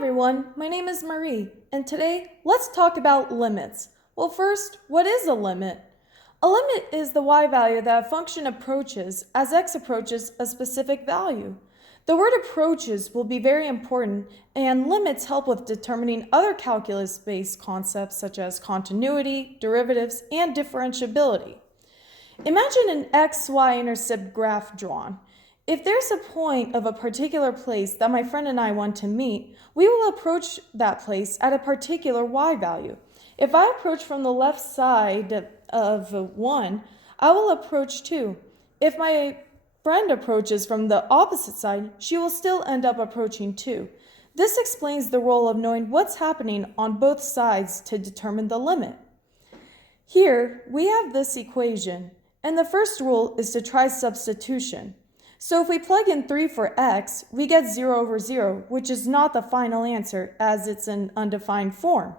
Everyone, my name is Marie, and today let's talk about limits. Well, first, what is a limit? A limit is the y value that a function approaches as x approaches a specific value. The word approaches will be very important, and limits help with determining other calculus-based concepts such as continuity, derivatives, and differentiability. Imagine an x-y intercept graph drawn. If there's a point of a particular place that my friend and I want to meet, we will approach that place at a particular y value. If I approach from the left side of 1, I will approach 2. If my friend approaches from the opposite side, she will still end up approaching 2. This explains the role of knowing what's happening on both sides to determine the limit. Here, we have this equation, and the first rule is to try substitution. So if we plug in 3 for x, we get 0 over 0, which is not the final answer as it's an undefined form.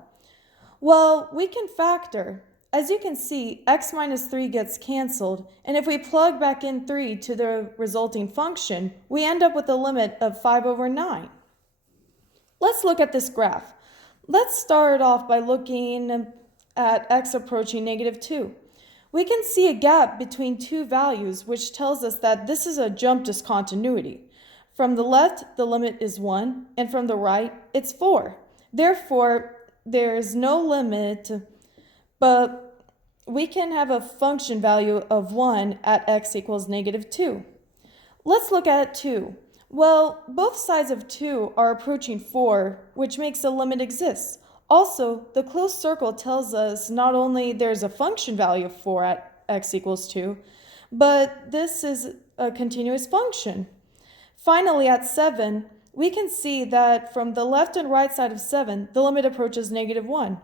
Well, we can factor. As you can see, x minus 3 gets canceled, and if we plug back in 3 to the resulting function, we end up with a limit of 5 over 9. Let's look at this graph. Let's start off by looking at x approaching -2. We can see a gap between two values, which tells us that this is a jump discontinuity. From the left, the limit is 1, and from the right, it's 4. Therefore, there's no limit, but we can have a function value of 1 at x equals -2. Let's look at 2. Well, both sides of 2 are approaching 4, which makes a limit exist. Also, the closed circle tells us not only there's a function value of 4 at x equals 2, but this is a continuous function. Finally, at 7, we can see that from the left and right side of 7, the limit approaches -1.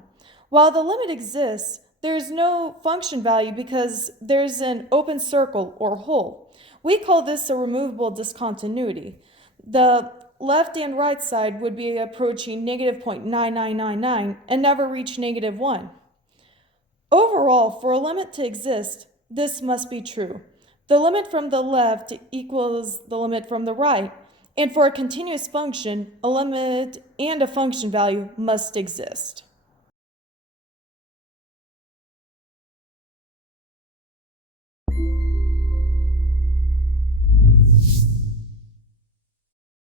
While the limit exists, there's no function value because there's an open circle or hole. We call this a removable discontinuity. The left and right side would be approaching -0.9999 and never reach -1. Overall, for a limit to exist, this must be true. The limit from the left equals the limit from the right, and for a continuous function, a limit and a function value must exist.